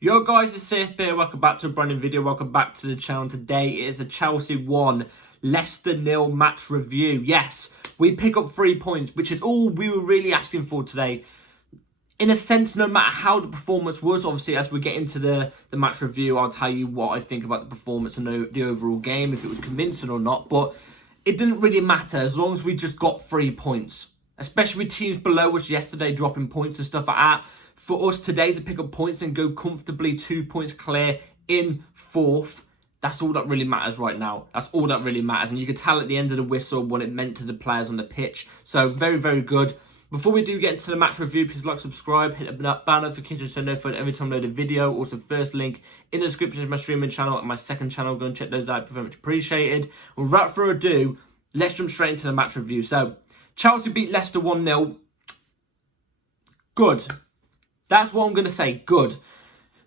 Yo guys, it's Safe here. Welcome back to a brand new video. Welcome back to the channel. Today it is a Chelsea 1, Leicester 0 match review. Yes, we pick up 3 points, which is all we were really asking for today. In a sense, no matter how the performance was, obviously as we get into the match review, I'll tell you what I think about the performance and the overall game, if it was convincing or not. But it didn't really matter as long as we just got 3 points. Especially with teams below us yesterday dropping points and stuff like that. For us today to pick up points and go comfortably 2 points clear in 4th, that's all that really matters right now. That's all that really matters. And you could tell at the end of the whistle what it meant to the players on the pitch. So very, very good. Before we do get into the match review, please like, subscribe, hit the bell notification so notified every time I load a video. Also, first link in the description of my streaming channel and my second channel. Go and check those out. Very much appreciated. Without further ado, let's jump straight into the match review. So, Chelsea beat Leicester 1-0. Good. That's what I'm going to say, good.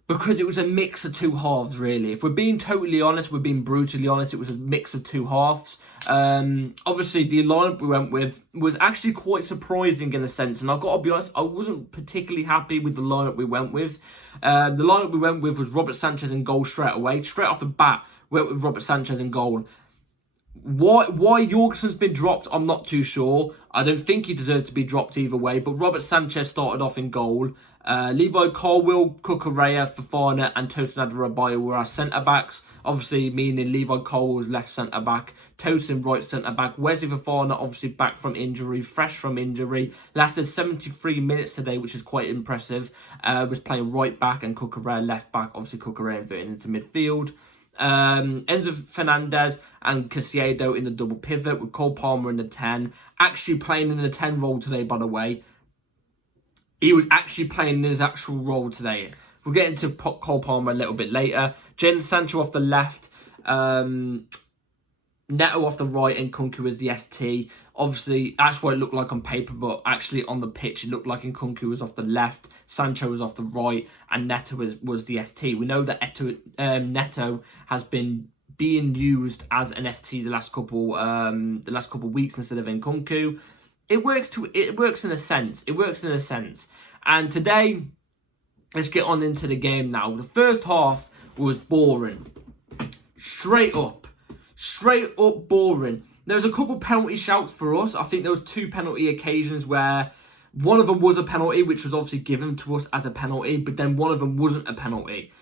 Because it was a mix of two halves, really. If we're being totally honest, we're being brutally honest, it was a mix of two halves. Obviously, the lineup we went with was actually quite surprising in a sense. And I've got to be honest, I wasn't particularly happy with the lineup we went with. The lineup we went with was Robert Sanchez in goal straight away. Straight off the bat, went with Robert Sanchez in goal. Why Jorgensen's been dropped, I'm not too sure. I don't think he deserved to be dropped either way. But Robert Sanchez started off in goal. Levi Colwill, Cucurella, Fofana and Tosin Adarabioyo were our centre-backs. Obviously, meaning Levi Colwill left centre-back, Tosin right centre-back. Wesley Fofana obviously back from injury, fresh from injury. Lasted 73 minutes today, which is quite impressive. Was playing right back and Cucurella left back. Obviously, Cucurella inverted into midfield. Enzo Fernandez and Caicedo in the double pivot with Cole Palmer in the 10. Actually playing in the 10 role today, by the way. He was actually playing in his actual role today. We'll get into Cole Palmer a little bit later. Jadon Sancho off the left. Neto off the right and Nkunku as the ST. Obviously, that's what it looked like on paper, but actually on the pitch, it looked like Nkunku was off the left, Sancho was off the right, and Neto was the ST. We know that Neto has been being used as an ST the last couple weeks instead of Nkunku. It works in a sense. It works in a sense. And today, let's get on into the game now. The first half was boring. Straight up boring. There was a couple penalty shouts for us. I think there was 2 penalty occasions where one of them was a penalty, which was obviously given to us as a penalty, but then one of them wasn't a penalty.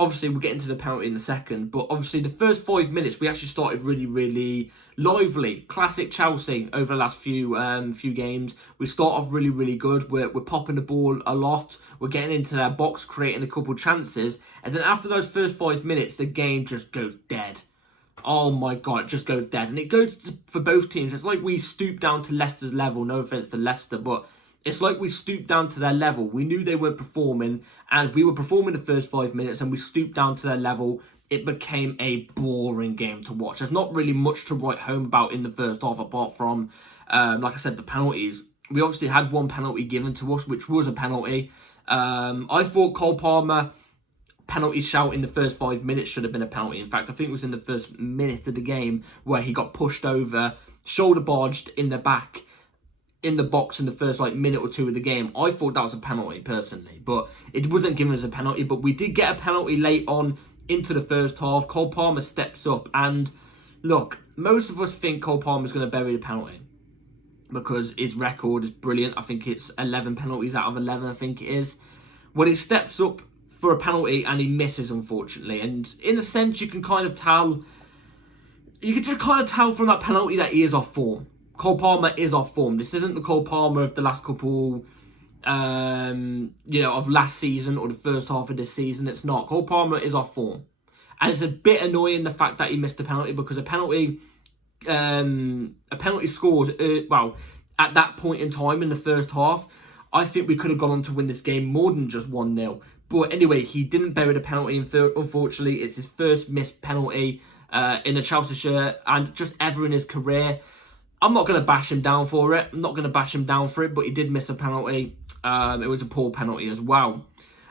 Obviously, we'll get into the penalty in a second, but obviously the first 5 minutes, we actually started really, really lively. Classic Chelsea over the last few games. We start off really, really good. We're popping the ball a lot. We're getting into their box, creating a couple chances. And then after those first 5 minutes, the game just goes dead. Oh my God, it just goes dead. And it goes for both teams. It's like we stooped down to Leicester's level. No offence to Leicester, but it's like we stooped down to their level. We knew they weren't performing, and we were performing the first 5 minutes, and we stooped down to their level. It became a boring game to watch. There's not really much to write home about in the first half, apart from, like I said, the penalties. We obviously had one penalty given to us, which was a penalty. I thought Cole Palmer penalty shout in the first 5 minutes should have been a penalty. In fact, I think it was in the first minute of the game where he got pushed over, shoulder barged in the back, in the box in the first minute or 2 of the game. I thought that was a penalty personally, but it wasn't given as a penalty. But we did get a penalty late on into the first half. Cole Palmer steps up, and look, most of us think Cole Palmer's going to bury the penalty because his record is brilliant. I think it's 11 penalties out of 11, I think it is. When he steps up for a penalty and he misses, unfortunately, and in a sense you can kind of tell, from that penalty that he is off form. Cole Palmer is off form. This isn't the Cole Palmer of the last couple, of last season or the first half of this season. It's not. Cole Palmer is off form. And it's a bit annoying the fact that he missed a penalty, because a penalty scored, at that point in time in the first half, I think we could have gone on to win this game more than just 1-0. But anyway, he didn't bury the penalty, unfortunately. It's his first missed penalty in a Chelsea shirt and just ever in his career. I'm not going to bash him down for it. But he did miss a penalty. It was a poor penalty as well.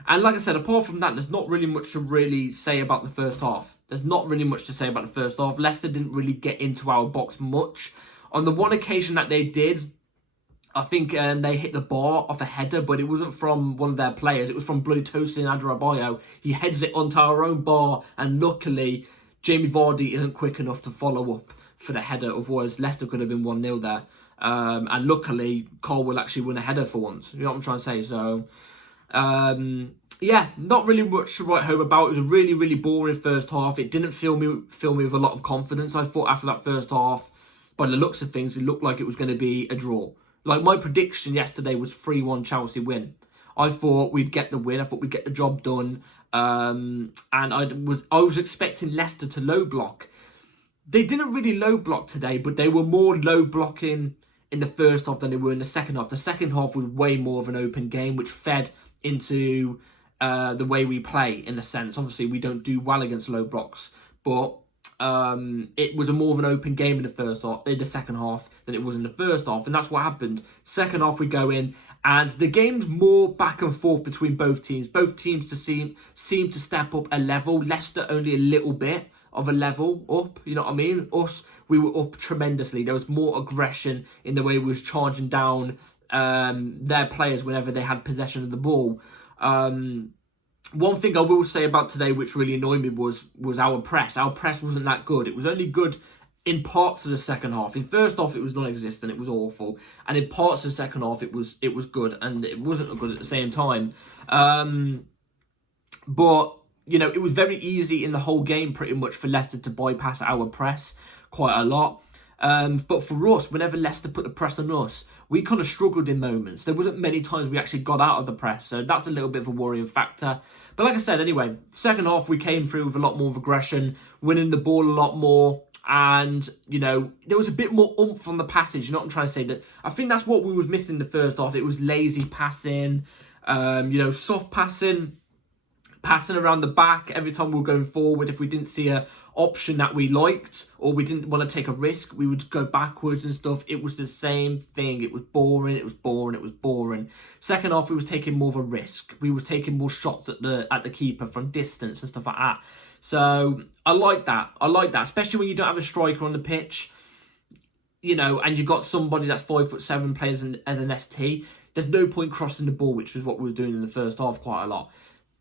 And like I said, apart from that, there's not really much to really say about the first half. Leicester didn't really get into our box much. On the one occasion that they did, I think they hit the bar off a header, but it wasn't from one of their players. It was from bloody Tosin Adarabioyo. He heads it onto our own bar, and luckily, Jamie Vardy isn't quick enough to follow up for the header. Otherwise, Leicester could have been 1-0 there. And luckily, Cole will actually win a header for once. You know what I'm trying to say? So, yeah, not really much to write home about. It was a really, really boring first half. It didn't fill me with a lot of confidence. I thought after that first half, by the looks of things, it looked like it was going to be a draw. Like, my prediction yesterday was 3-1 Chelsea win. I thought we'd get the win. I thought we'd get the job done. And I was expecting Leicester to low block. They didn't really low block today, but they were more low blocking in the first half than they were in the second half. The second half was way more of an open game, which fed into the way we play, in a sense. Obviously, we don't do well against low blocks, but it was a more of an open game in the second half than it was in the first half, and that's what happened. Second half, we go in, and the game's more back and forth between both teams. Both teams seem to step up a level. Leicester only a little bit of a level up, you know what I mean? Us, we were up tremendously. There was more aggression in the way we was charging down their players whenever they had possession of the ball. One thing I will say about today, which really annoyed me, was our press. Our press wasn't that good. It was only good in parts of the second half. In first half, it was non-existent. It was awful. And in parts of the second half, it was good, and it wasn't good at the same time. But you know, it was very easy in the whole game, pretty much, for Leicester to bypass our press quite a lot. But for us, whenever Leicester put the press on us, we kind of struggled in moments. There wasn't many times we actually got out of the press, so that's a little bit of a worrying factor. But like I said, anyway, second half we came through with a lot more of aggression, winning the ball a lot more, and, you know, there was a bit more oomph on the passage. You know what I'm trying to say? That I think that's what we was missing in the first half. It was lazy passing, you know, soft passing around the back every time we were going forward. If we didn't see a option that we liked, or we didn't want to take a risk, we would go backwards and stuff. It was the same thing. It was boring. Second half, we was taking more of a risk. We was taking more shots at the keeper from distance and stuff like that. So I like that, especially when you don't have a striker on the pitch, you know, and you've got somebody that's 5'7" plays as an ST. There's no point crossing the ball, which was what we were doing in the first half quite a lot.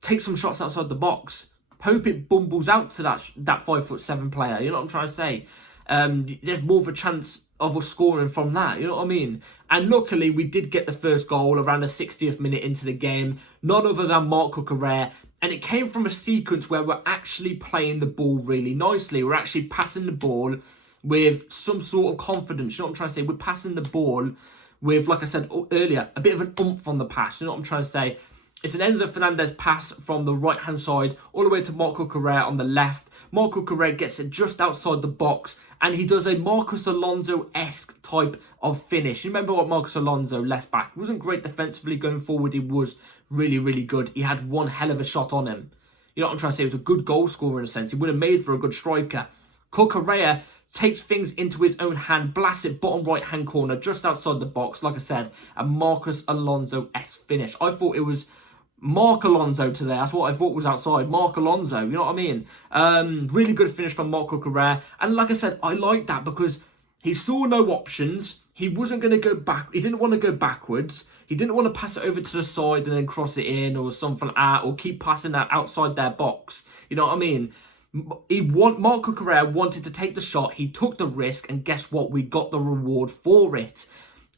Take some shots outside the box. Hope it bumbles out to that 5'7" player. You know what I'm trying to say? There's more of a chance of us scoring from that. You know what I mean? And luckily, we did get the first goal around the 60th minute into the game. None other than Marc Cucurella. And it came from a sequence where we're actually playing the ball really nicely. We're actually passing the ball with some sort of confidence. You know what I'm trying to say? We're passing the ball with, like I said earlier, a bit of an oomph on the pass. You know what I'm trying to say? It's an Enzo Fernandez pass from the right-hand side all the way to Marc Cucurella on the left. Marc Cucurella gets it just outside the box, and he does a Marcos Alonso-esque type of finish. You remember what Marcos Alonso, left back, he wasn't great defensively going forward. He was really, really good. He had one hell of a shot on him. You know what I'm trying to say? He was a good goal scorer in a sense. He would have made for a good striker. Cucurella takes things into his own hand, blasts it bottom right-hand corner, just outside the box. Like I said, a Marcos Alonso-esque finish. I thought it was Marc Alonso today. That's what I thought was outside. Marc Alonso, you know what I mean? Really good finish from Marc Cucurella. And like I said, I like that because he saw no options. He wasn't going to go back. He didn't want to go backwards. He didn't want to pass it over to the side and then cross it in or something like that, or keep passing that outside their box. You know what I mean? Marc Cucurella wanted to take the shot. He took the risk, and guess what? We got the reward for it.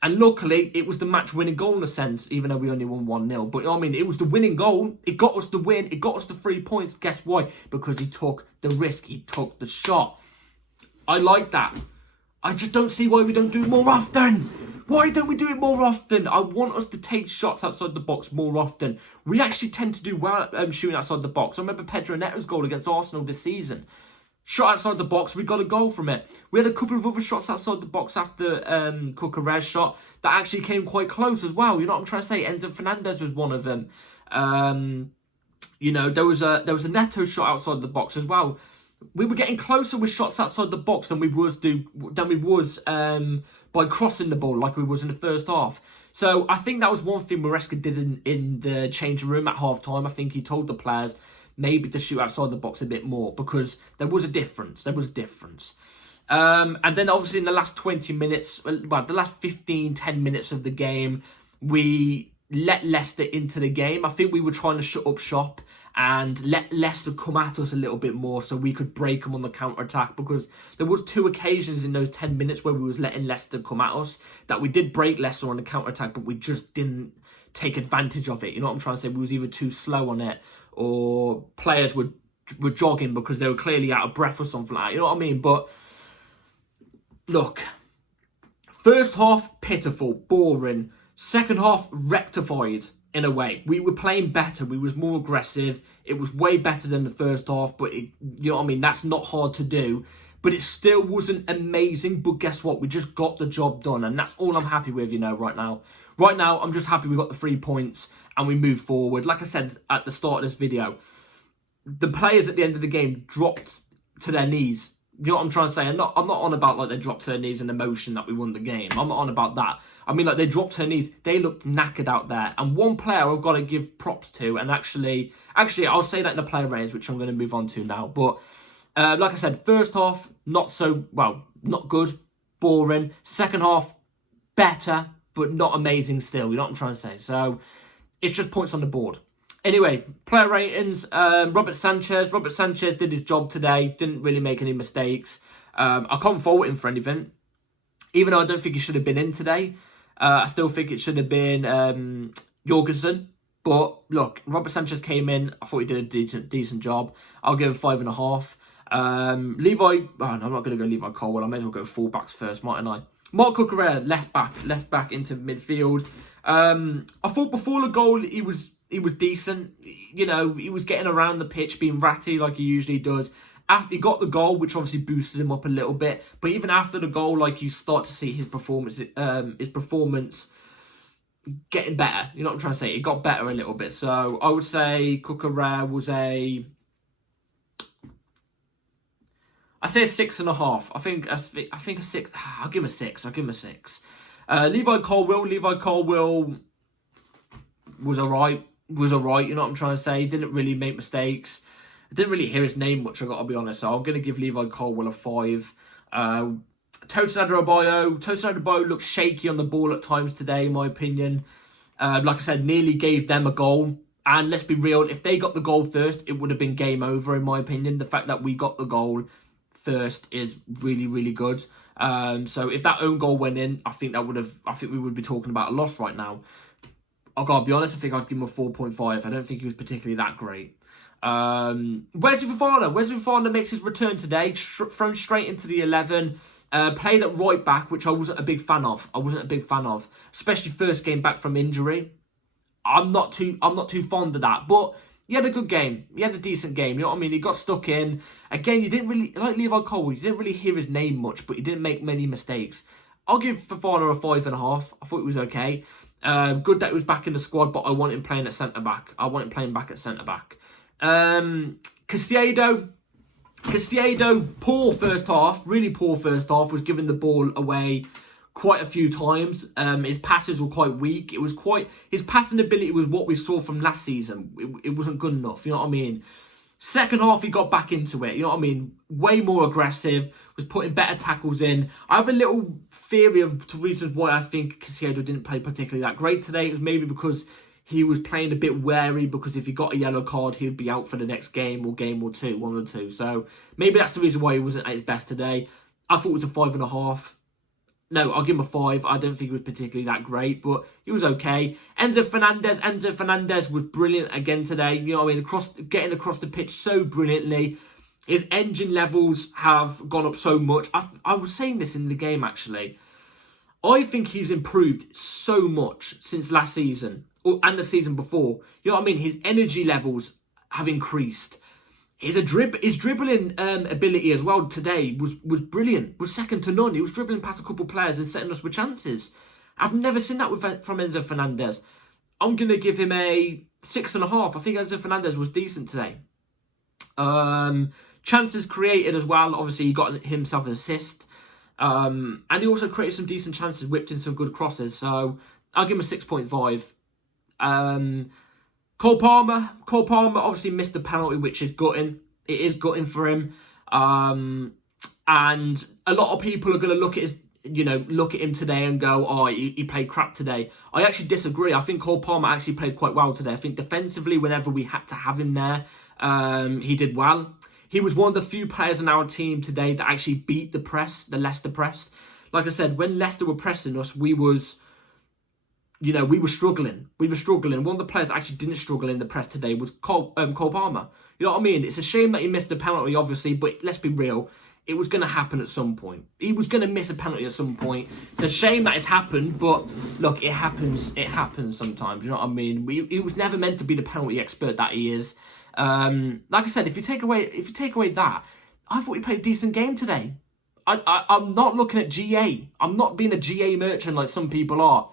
And luckily, it was the match-winning goal in a sense, even though we only won 1-0. But, you know what I mean, it was the winning goal. It got us the win. It got us the 3 points. Guess why? Because he took the risk. He took the shot. I like that. I just don't see why we don't do it more often. Why don't we do it more often? I want us to take shots outside the box more often. We actually tend to do well at shooting outside the box. I remember Pedro Neto's goal against Arsenal this season. Shot outside the box, we got a goal from it. We had a couple of other shots outside the box after Cucurella's shot that actually came quite close as well. You know what I'm trying to say? Enzo Fernandez was one of them. You know, there was a Neto shot outside the box as well. We were getting closer with shots outside the box than we was by crossing the ball like we was in the first half. So I think that was one thing Maresca did in the changing room at half time. I think he told the players maybe to shoot outside the box a bit more because there was a difference. And then obviously in the last 20 minutes, well, the last 15, 10 minutes of the game, we let Leicester into the game. I think we were trying to shut up shop and let Leicester come at us a little bit more so we could break them on the counter-attack, because there was 2 occasions in those 10 minutes where we was letting Leicester come at us that we did break Leicester on the counter-attack, but we just didn't take advantage of it. You know what I'm trying to say? We was either too slow on it, or players were jogging because they were clearly out of breath or something like that. You know what I mean? But look, first half, pitiful, boring. Second half, rectified in a way. We were playing better. We was more aggressive. It was way better than the first half, but you know what I mean? That's not hard to do. But it still wasn't amazing. But guess what? We just got the job done. And that's all I'm happy with, you know, right now. Right now, I'm just happy we got the 3 points and we moved forward. Like I said at the start of this video, the players at the end of the game dropped to their knees. You know what I'm trying to say? I'm not on about like they dropped to their knees in emotion that we won the game. I'm not on about that. I mean, like, they dropped to their knees. They looked knackered out there. And one player I've got to give props to, and actually, I'll say that in the player ratings, which I'm going to move on to now. But like I said, first half, not good, boring. Second half, better, but not amazing still. You know what I'm trying to say? So it's just points on the board. Anyway, player ratings. Robert Sanchez did his job today. Didn't really make any mistakes. I can't fault him for anything. Even though I don't think he should have been in today. I still think it should have been Jorgensen. But look, Robert Sanchez came in. I thought he did a decent job. I'll give him 5.5. Levi, oh, no, I'm not going to go Levi Colwell. I may as well go full-backs first, mightn't I? Mark Cucurella, left back into midfield. I thought before the goal he was decent. You know, he was getting around the pitch, being ratty like he usually does. After he got the goal, which obviously boosted him up a little bit, but even after the goal, like, you start to see his performance getting better. You know what I'm trying to say? It got better a little bit. So I would say Cucurella was I say a 6.5. I think a 6. I'll give him a 6. Levi Colwell was alright. You know what I'm trying to say? Didn't really make mistakes. I didn't really hear his name much, I got to be honest. So I'm going to give Levi Colwell a 5. Tosin Adebayo looks shaky on the ball at times today, in my opinion. Like I said, nearly gave them a goal. And let's be real, if they got the goal first, it would have been game over, in my opinion. The fact that we got the goal first is really, really good. So if that own goal went in, I think we would be talking about a loss right now. I gotta be honest, I think I'd give him a 4.5. I don't think he was particularly that great. Wesley Fofana makes his return today, thrown straight into the 11. Played at right back, which I wasn't a big fan of. Especially first game back from injury. I'm not too fond of that, but he had a good game. He had a decent game. You know what I mean? He got stuck in. Again, you didn't really, like Levi Colwell, you didn't really hear his name much, but he didn't make many mistakes. I'll give Fofana a 5.5. I thought he was okay. Good that he was back in the squad, but I want him playing at centre back. Caicedo, poor first half, really poor first half, was giving the ball away quite a few times. His passes were quite weak. His passing ability was what we saw from last season. It wasn't good enough, you know what I mean? Second half, he got back into it, you know what I mean? Way more aggressive, was putting better tackles in. I have a little theory of reasons why I think Caicedo didn't play particularly that great today. It was maybe because he was playing a bit wary, because if he got a yellow card, he would be out for the next game or two, one of the two. So maybe that's the reason why he wasn't at his best today. I thought it was a 5.5. No, I'll give him a 5. I don't think he was particularly that great, but he was okay. Enzo Fernandez was brilliant again today. You know what I mean? Getting across the pitch so brilliantly. His engine levels have gone up so much. I was saying this in the game, actually. I think he's improved so much since last season and the season before. You know what I mean? His energy levels have increased. His dribbling ability as well today was brilliant. Was second to none. He was dribbling past a couple of players and setting us with chances. I've never seen that from Enzo Fernandez. I'm going to give him a 6.5. I think Enzo Fernandez was decent today. Chances created as well. Obviously, he got himself an assist. And he also created some decent chances, whipped in some good crosses. So I'll give him a 6.5. Cole Palmer obviously missed the penalty, which is gutting. It is gutting for him. And And a lot of people are going to look at him today and go, oh, he played crap today. I actually disagree. I think Cole Palmer actually played quite well today. I think defensively, whenever we had to have him there, he did well. He was one of the few players on our team today that actually beat the Leicester press. Like I said, when Leicester were pressing us, we were struggling. One of the players that actually didn't struggle in the press today was Cole Palmer. You know what I mean? It's a shame that he missed the penalty, obviously, but let's be real. It was going to happen at some point. He was going to miss a penalty at some point. It's a shame that it's happened, but look, it happens. It happens sometimes. You know what I mean? He was never meant to be the penalty expert that he is. Like I said, if you take away that, I thought he played a decent game today. I'm not looking at GA. I'm not being a GA merchant like some people are.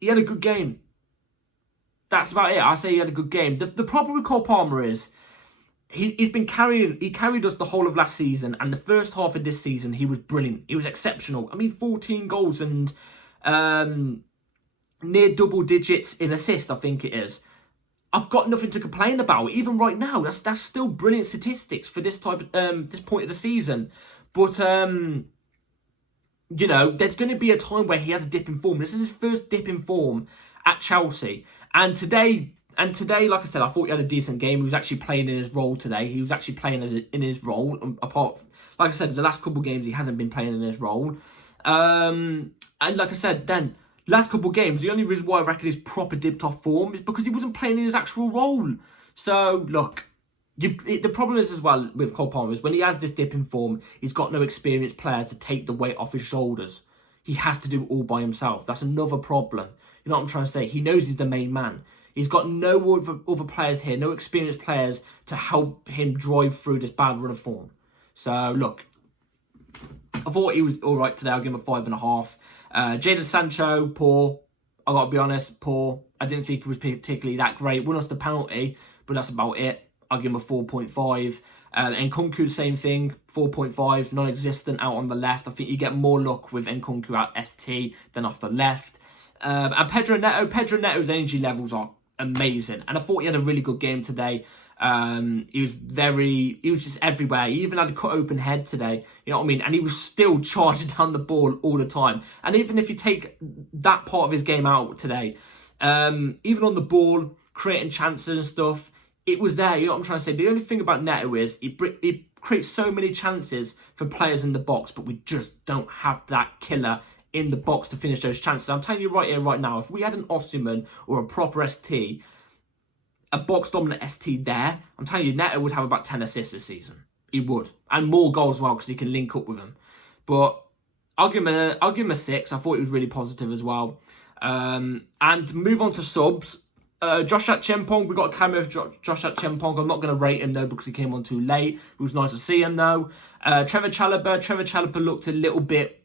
He had a good game. That's about it. I say he had a good game. The problem with Cole Palmer is he carried us the whole of last season, and the first half of this season he was brilliant. He was exceptional. I mean, 14 goals and near double digits in assists, I think it is. I've got nothing to complain about. Even right now, that's still brilliant statistics for this point of the season. But there's going to be a time where he has a dip in form. This is his first dip in form at Chelsea, and today, like I said, I thought he had a decent game. He was actually playing in his role today. He was actually playing in his role. Like I said, the last couple of games he hasn't been playing in his role. And like I said, then last couple of games, the only reason why I reckon he's proper dipped off form is because he wasn't playing in his actual role. So look, the problem is as well with Cole Palmer is when he has this dip in form, he's got no experienced players to take the weight off his shoulders. He has to do it all by himself. That's another problem. You know what I'm trying to say? He knows he's the main man. He's got no other players here, no experienced players to help him drive through this bad run of form. So, look, I thought he was all right today. I'll give him a 5.5. Jadon Sancho, poor. I got to be honest, poor. I didn't think he was particularly that great. Won us the penalty, but that's about it. I'll give him a 4.5. Nkunku, same thing, 4.5, non-existent out on the left. I think you get more luck with Nkunku at ST than off the left. And Pedro Neto's energy levels are amazing, and I thought he had a really good game today. He was just everywhere. He even had a cut open head today, you know what I mean? And he was still charging down the ball all the time. And even if you take that part of his game out today, even on the ball, creating chances and stuff, it was there, you know what I'm trying to say? The only thing about Neto is he creates so many chances for players in the box, but we just don't have that killer in the box to finish those chances. I'm telling you right here, right now, if we had an Osimhen or a proper ST, a box-dominant ST there, I'm telling you, Neto would have about 10 assists this season. He would. And more goals as well, because he can link up with them. But I'll give him a 6. I thought he was really positive as well. And move on to subs. Josh Atchempong, we got a cameo of Josh Atchempong. I'm not going to rate him though because he came on too late. It was nice to see him though. Trevor Chalobah looked a little bit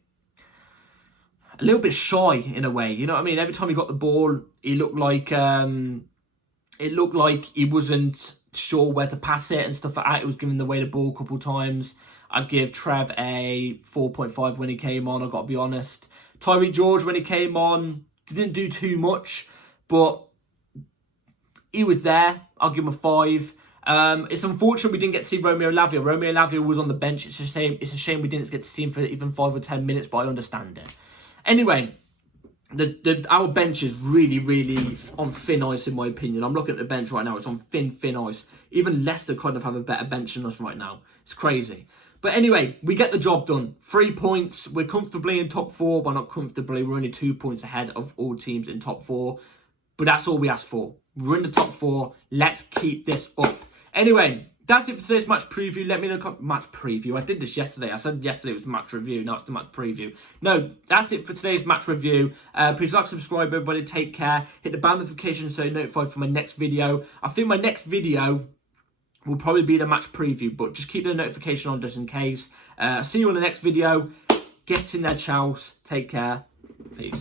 shy in a way. You know what I mean? Every time he got the ball, he looked like he wasn't sure where to pass it and stuff like that. He was giving away the ball a couple of times. I'd give Trev a 4.5 when he came on, I've got to be honest. Tyreek George, when he came on, didn't do too much, but he was there. I'll give him a 5. It's unfortunate we didn't get to see Romeo Lavia. Romeo Lavia was on the bench. It's a shame we didn't get to see him for even 5 or 10 minutes, but I understand it. Anyway, our bench is really, really on thin ice in my opinion. I'm looking at the bench right now. It's on thin ice. Even Leicester kind of have a better bench than us right now. It's crazy. But anyway, we get the job done. 3 points. We're comfortably in top 4, but not comfortably. We're only 2 points ahead of all teams in top 4. But that's all we asked for. We're in the top 4. Let's keep this up. Anyway, that's it for today's match preview. Let me know match preview. I did this yesterday. I said yesterday it was match review. Now it's the match preview. No, that's it for today's match review. Please like, subscribe, everybody. Take care. Hit the bell notification so you're notified for my next video. I think my next video will probably be the match preview, but just keep the notification on just in case. See you on the next video. Get in there, Charles. Take care. Peace.